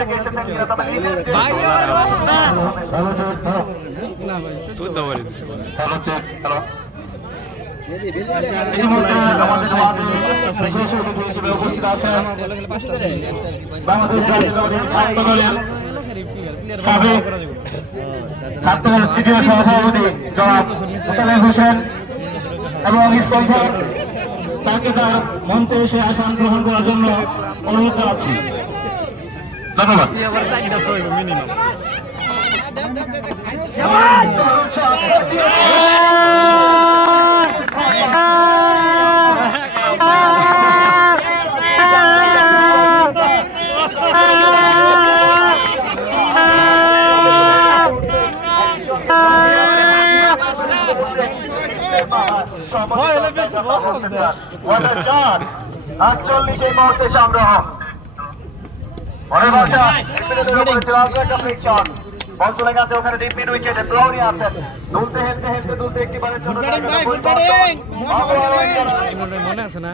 থেকে এসেছেন কিনা তবে নিজের আমাদের মাঝে বিশেষ অতিথি হিসেবে উপস্থিত আছেন বাংলাদেশ জাতীয়তাবাদী ছাত্র দলের সাবেক ছাত্র সিনিয়র সভাপতি জনাব মোতালেব হোসেন এবং স্পন্সর তাকে তার মঞ্চে এসে আসন গ্রহণ করার জন্য অনুরোধ জানাচ্ছি। ধন্যবাদ। এই মুহূর্তে সংগ্রহ বল চলে গেছে ওখানে ডিপ মিড উইকেটে ব্রাউনি আছেন দুলতে হেলতে হেলতে দুলতে একটিবারের জন্য মনে আছে না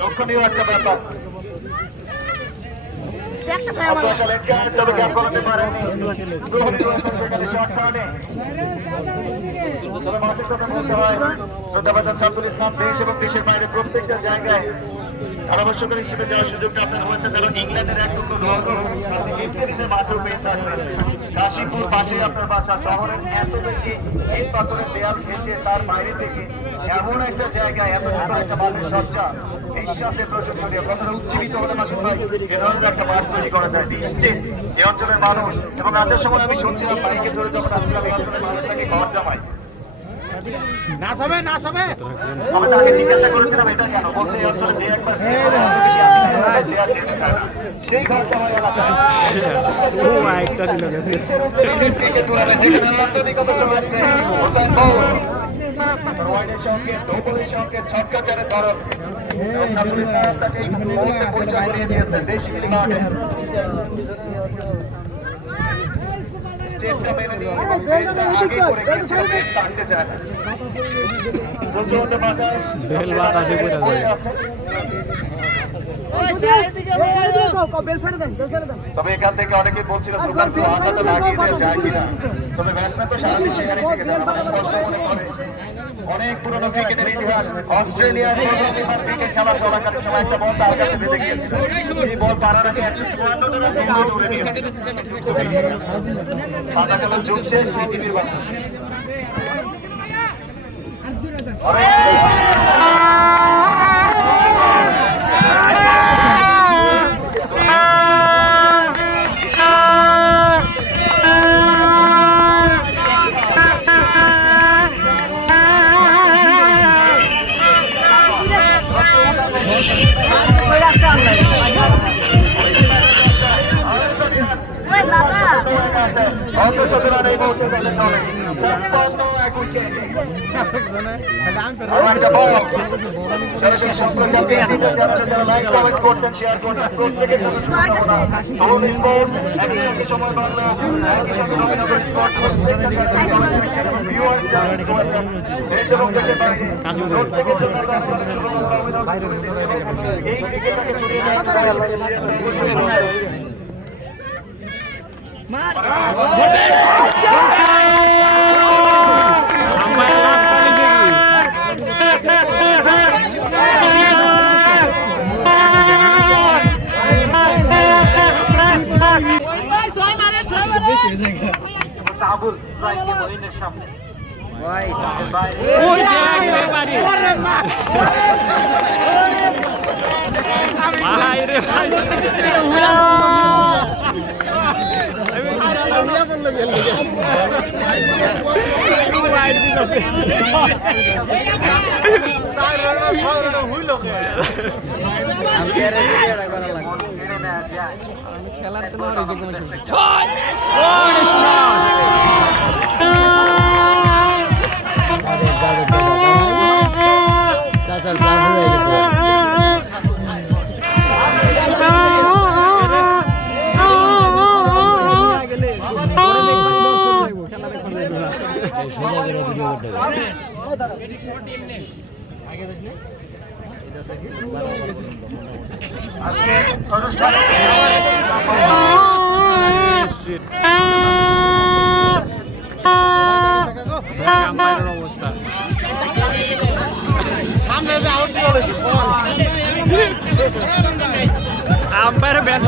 লক্ষণীয় একটা ব্যাপার দেশ এবং দেশের বাইরে প্রত্যেকটা জায়গায় পরামর্শকারী হিসেবে যাওয়ার সুযোগটা আপনার হয়েছে এবং ইংল্যান্ডের এক মাঠেও পেয়ে থাকবেন কাশীপুর পাশে আপনার বাসা শহরের এত বেশি ইট পাথরের দেয়াল ঘেঁষে তার বাইরে থেকে এমন একটা জায়গায় এত সুন্দর একটা মাঠের সজ্জা বিশ্বাসের প্রশংসনীয় কথাটা উজ্জীবিত হলে মাসুদ ভাই এ ধরনের একটা মাঠ তৈরি করা যায় নিশ্চিত এই অঞ্চলের মানুষ এবং রাতের সময় আমি শুনছিলাম বাইকে ধরে যখন আসলাম এই অঞ্চলের মানুষ নাকি ঘর জামায় নাচ হবে আমি তাকে জিজ্ঞাসা করেছিলাম এটা কেন বলতে এই অঞ্চলে যে একবার সেই ঘর জামাই এলাকায় ছক্কাচারের ধরন তাকে এই মুহূর্তে পরিচয় করিয়ে দিয়েছেন দেশি মিলি মাঠে চেষ্টা মেনে নিয়ে আগে করে টানতে চায় না প্রচন্ড বাতাস তবে এখান থেকে অনেকে বলছিল তবে ব্যাটসম্যান তো সারাদিন সেখানে থেকে অনেক পুরনো ক্রিকেটের ইতিহাস অস্ট্রেলিয়ার ক্রিকেট খেলা চলাকালীন সময় একটা বল তার কাছে দিতে গিয়েছিল এই বল পাড়ার আগে পাতা খেলার যুগ শেষ পৃথিবীর বাসা সামনে খেলার তো আজকে অনুষ্ঠানে আম্পায়ারের অবস্থা আম্পায়ারের ব্যাট